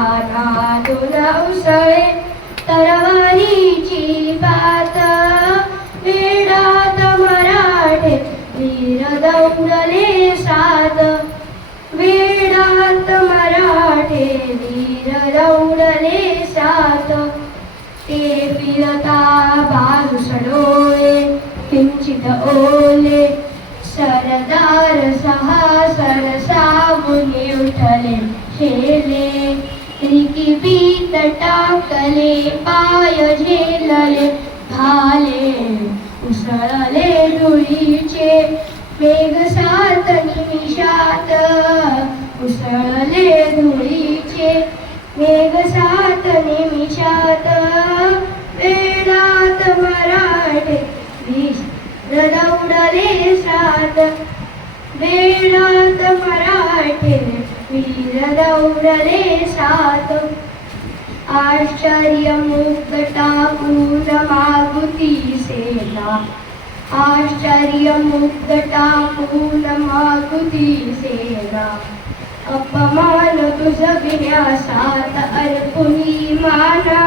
माना तुला उसळे तरवारीची बात वेडात मराठे वीर दौडले सात. वेडात मराठे वीर दौडले सात. ते फिरता बाजूस डोळे किंचित ओले सरदार सहा सरसा मुनी उठले शेले रिकी बीत टाकले पाय झेलले भाले उसळले धुळीचे मेघ सात निमिषात. उसळले धुळीचे मेघ सात निमिषात. वेळात मराठे वीस रदौडले सात. वेळात मराठे वीर दौडले सात आश्चर्य मुक्त टाकून अपमान तुझ विन्यासात माना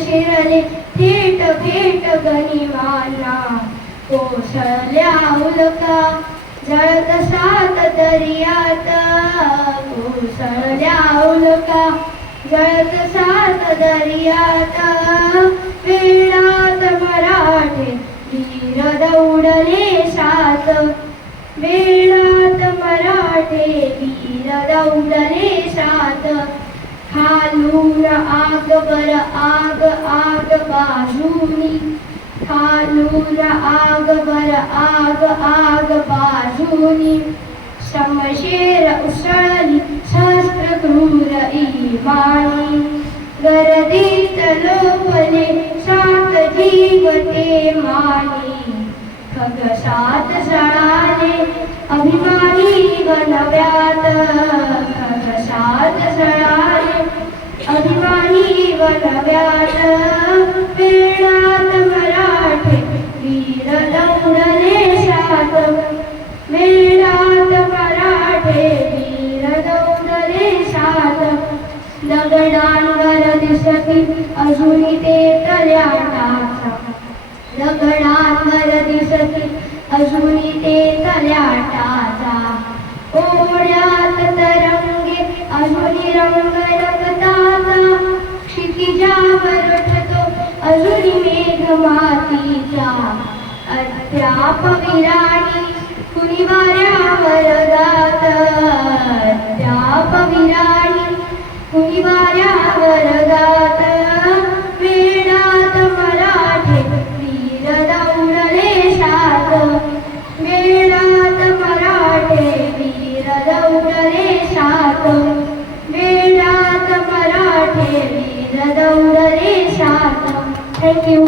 शिरले थेट भेट गनिमाना कोसळल्या उलका जळत सात दर्यात कोसळल्या उलका. जळत सात दर्यात वेळात मराठे धीर दौडले सात. वेळात मराठे धीर दौडले सात. खालून आग बर आग आग बाजूनी खालून आग बर आग आग बाजूनी. समशेर उसळली सहस्त्र क्रूर इमानी. गर्दीत लोपले सात जीव ते मानी. खगसात सळाले अभिमानी वनव्यात. खगसात सळाले अभिमानी वनव्यात. वेळात मराठे वीर दौडले सात वेळात मराठे दगडांवर दिसती ते तल्या टाचा दगडांवर दिसती ते तल्या टाचा ओढ्यात तरंगे रंग रंगताचा क्षितिजावर उठतो अजूनही मेघ अद्याप विराणी कुणी वाऱ्यावर जात अद्याप विराणी कुणी वाऱ्यावर जात वेळात मराठे वीर दौडले सात. वेळात मराठे वीर दौडले सात. वेळात मराठे वीर दौडले सात. थँक्यू